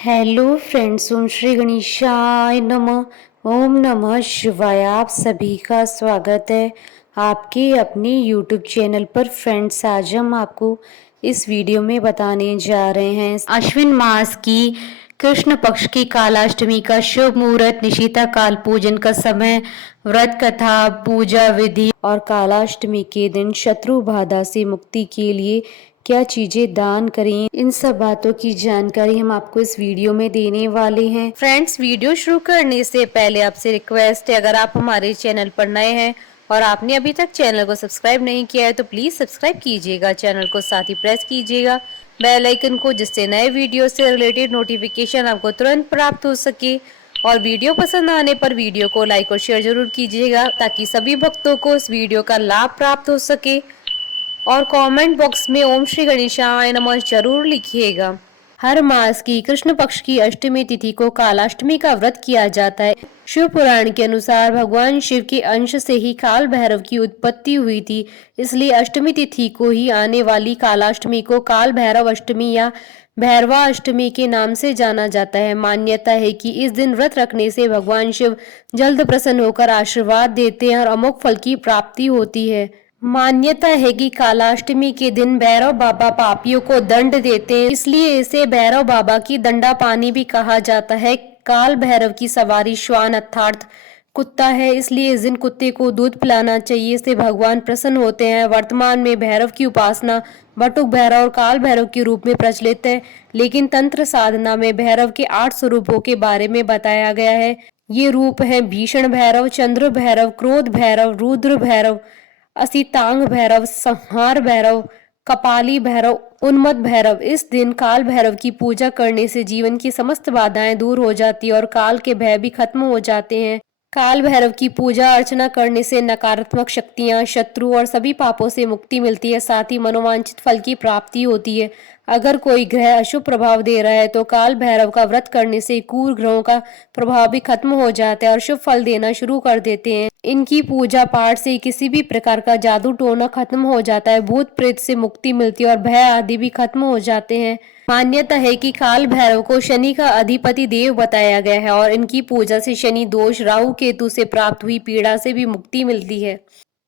Hello friends, ओम श्री गणेशाय नमः। ओम नमः शिवाय। आप सभी का स्वागत है आपके अपने यूट्यूब चैनल पर। फ्रेंड्स, आज हम आपको इस वीडियो में बताने जा रहे हैं अश्विन मास की कृष्ण पक्ष की कालाष्टमी का शुभ मुहूर्त, निशिता काल, पूजन का समय, व्रत कथा, पूजा विधि और कालाष्टमी के दिन शत्रु बाधा से मुक्ति के लिए क्या चीजें दान करें। इन सब बातों की जानकारी हम आपको इस वीडियो में देने वाले हैं। फ्रेंड्स, वीडियो शुरू करने से पहले आपसे रिक्वेस्ट है, अगर आप हमारे चैनल पर नए हैं और आपने अभी तक चैनल को सब्सक्राइब नहीं किया है तो प्लीज सब्सक्राइब कीजिएगा चैनल को, साथ ही प्रेस कीजिएगा बेल आइकन को, जिससे नए वीडियो से रिलेटेड नोटिफिकेशन आपको तुरंत प्राप्त हो सके। और वीडियो पसंद आने पर वीडियो को लाइक और शेयर जरूर कीजिएगा ताकि सभी भक्तों को इस वीडियो का लाभ प्राप्त हो सके। और कमेंट बॉक्स में ओम श्री गणेशाय नमः जरूर लिखिएगा। हर मास की कृष्ण पक्ष की अष्टमी तिथि को कालाष्टमी का व्रत किया जाता है। शिव पुराण के अनुसार भगवान शिव के अंश से ही काल भैरव की उत्पत्ति हुई थी, इसलिए अष्टमी तिथि को ही आने वाली कालाष्टमी को काल भैरव अष्टमी या भैरवा अष्टमी के नाम से जाना जाता है। मान्यता है कि इस दिन व्रत रखने से भगवान शिव जल्द प्रसन्न होकर आशीर्वाद देते हैं और अमोघ फल की प्राप्ति होती है। मान्यता है कि कालाष्टमी के दिन भैरव बाबा पापियों को दंड देते हैं, इसलिए इसे भैरव बाबा की दंडा पानी भी कहा जाता है। काल भैरव की सवारी श्वान अर्थात कुत्ता है, इसलिए इस दिन कुत्ते को दूध पिलाना चाहिए, इससे भगवान प्रसन्न होते हैं। वर्तमान में भैरव की उपासना बटुक भैरव और काल भैरव के रूप में प्रचलित है, लेकिन तंत्र साधना में भैरव के 8 स्वरूपों के बारे में बताया गया है। ये रूप है भीषण भैरव, चंद्र भैरव, क्रोध भैरव, रुद्र भैरव, असितांग भैरव, संहार भैरव, कपाली भैरव, उन्मत्त भैरव। इस दिन काल भैरव की पूजा करने से जीवन की समस्त बाधाएं दूर हो जाती है और काल के भय भी खत्म हो जाते हैं। काल भैरव की पूजा अर्चना करने से नकारात्मक शक्तियां, शत्रु और सभी पापों से मुक्ति मिलती है, साथ ही मनोवांछित फल की प्राप्ति होती है। अगर कोई ग्रह अशुभ प्रभाव दे रहा है तो काल भैरव का व्रत करने से क्रूर ग्रहों का प्रभाव भी खत्म हो जाता है और शुभ फल देना शुरू कर देते हैं। इनकी पूजा पाठ से किसी भी प्रकार का जादू टोना खत्म हो जाता है, भूत प्रेत से मुक्ति मिलती है और भय आदि भी खत्म हो जाते हैं। मान्यता है कि काल भैरव को शनि का अधिपति देव बताया गया है और इनकी पूजा से शनि दोष, राहु केतु से प्राप्त हुई पीड़ा से भी मुक्ति मिलती है।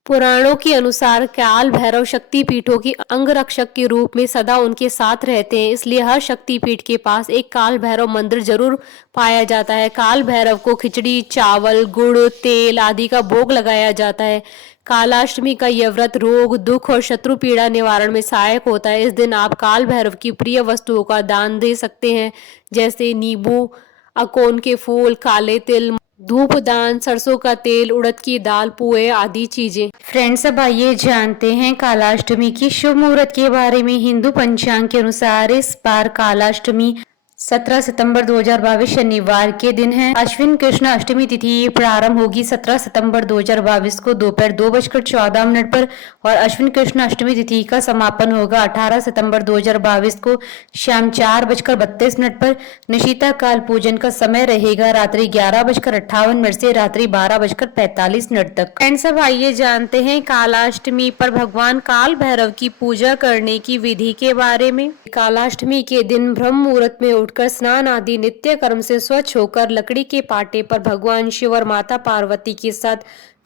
पुराणों के अनुसार काल भैरव शक्ति पीठों की अंगरक्षक के रूप में सदा उनके साथ रहते हैं, इसलिए हर शक्ति पीठ के पास एक काल भैरव मंदिर जरूर पाया जाता है। काल भैरव को खिचड़ी, चावल, गुड़, तेल आदि का भोग लगाया जाता है। कालाष्टमी का यह व्रत रोग, दुख और शत्रु पीड़ा निवारण में सहायक होता है। इस दिन आप काल भैरव की प्रिय वस्तुओं का दान दे सकते हैं, जैसे नींबू, अकोन के फूल, काले तिल, धूप दान, सरसों का तेल, उड़द की दाल, पोहे आदि चीजें। फ्रेंड्स, अब आइए जानते हैं कालाष्टमी की शुभ मुहूर्त के बारे में। हिंदू पंचांग के अनुसार इस बार कालाष्टमी 17 सितंबर 2022 शनिवार के दिन है। अश्विन कृष्ण अष्टमी तिथि प्रारंभ होगी 17 सितंबर 2022 को दोपहर 2:14 पर और अश्विन कृष्ण अष्टमी तिथि का समापन होगा 18 सितंबर 2022 को शाम 4:32 पर। निशिता काल, पूजन का समय रहेगा रात्रि 11:58 से रात्रि 12:45 तक। एंड सब आइए जानते हैं कालाष्टमी पर भगवान काल भैरव की पूजा करने की विधि के बारे में। कालाष्टमी के दिन ब्रह्म मुहूर्त में उठकर स्नान आदि नित्य कर्म से स्वच्छ होकर लकड़ी के पाटे पर भगवान शिव और माता पार्वती के साथ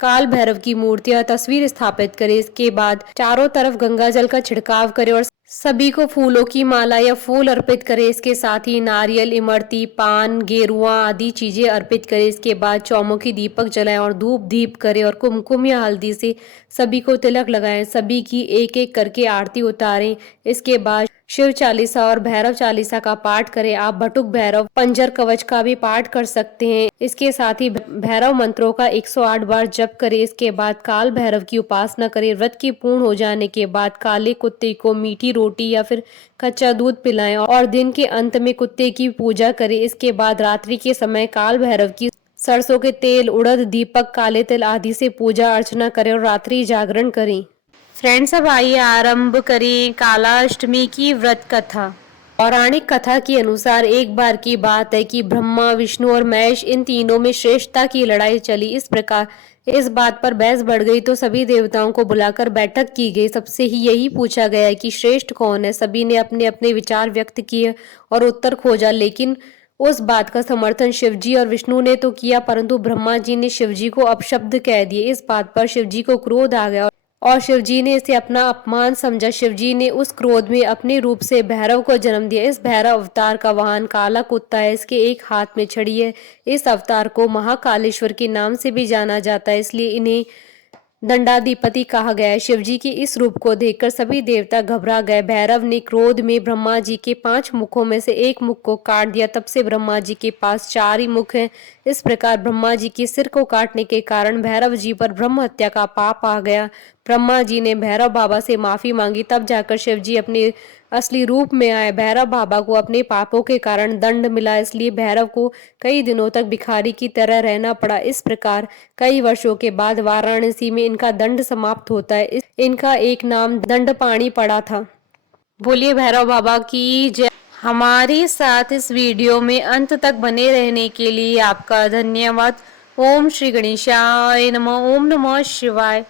काल भैरव की मूर्तियां तस्वीर स्थापित करें। इसके बाद चारों तरफ गंगा जल का छिड़काव करें और सभी को फूलों की माला या फूल अर्पित करें। इसके साथ ही नारियल, इमरती, पान, गेरुआ आदि चीजें अर्पित करें। इसके बाद चौमुखी दीपक जलाएं और धूप दीप करें और कुमकुम या हल्दी से सभी को तिलक लगाएं। सभी की एक एक करके आरती उतारें। इसके बाद शिव चालीसा और भैरव चालीसा का पाठ करें। आप बटुक भैरव, पंजर कवच का भी पाठ कर सकते हैं। इसके साथ ही भैरव मंत्रों का 108 बार जप करें। इसके बाद काल भैरव की उपासना करें। व्रत के पूर्ण हो जाने के बाद काले कुत्ते को मीठी रोटी या फिर कच्चा दूध पिलाएं और दिन के अंत में कुत्ते की पूजा करें। इसके बाद रात्रि के समय काल भैरव की सरसों के तेल, उड़द, दीपक, काले तिल आदि से पूजा अर्चना करें और रात्रि जागरण करें। फ्रेंड्स, अब आइए आरंभ करें कालाष्टमी की व्रत कथा। पौराणिक कथा के अनुसार एक बार की बात है कि ब्रह्मा, विष्णु और महेश इन तीनों में श्रेष्ठता की लड़ाई चली। इस प्रकार इस बात पर बहस बढ़ गई तो सभी देवताओं को बुलाकर बैठक की गई। सबसे ही यही पूछा गया कि श्रेष्ठ कौन है। सभी ने अपने अपने विचार व्यक्त किए और उत्तर खोजा, लेकिन उस बात का समर्थन शिवजी और विष्णु ने तो किया, परंतु ब्रह्मा जी ने शिवजी को अपशब्द कह दिए। इस बात पर शिवजी को क्रोध आ गया और शिवजी ने इसे अपना अपमान समझा। शिवजी ने उस क्रोध में अपने रूप से भैरव को जन्म दिया। इस भैरव अवतार का वाहन काला कुत्ता है। इसके एक हाथ में छड़ी है। इस अवतार को महाकालेश्वर के नाम से भी जाना जाता है, इसलिए इन्हें दंडाधिपति कहा गया है। शिवजी के इस रूप को देखकर सभी देवता घबरा गए। भैरव ने क्रोध में ब्रह्मा जी के 5 मुखों में से एक मुख को काट दिया। तब से ब्रह्मा जी के पास 4 ही मुख हैं। इस प्रकार ब्रह्मा जी के सिर को काटने के कारण भैरव जी पर ब्रह्म हत्या का पाप आ गया। ब्रह्मा जी ने भैरव बाबा से माफी मांगी, तब जाकर शिव जी अपने असली रूप में आए। भैरव बाबा को अपने पापों के कारण दंड मिला, इसलिए भैरव को कई दिनों तक भिखारी की तरह रहना पड़ा। इस प्रकार कई वर्षों के बाद वाराणसी में इनका दंड समाप्त होता है। इनका एक नाम दंडपाणी पड़ा था। बोलिए भैरव बाबा की जय। हमारे साथ इस वीडियो में अंत तक बने रहने के लिए आपका धन्यवाद। ओम श्री गणेशाय नमः। ओम नमः शिवाय।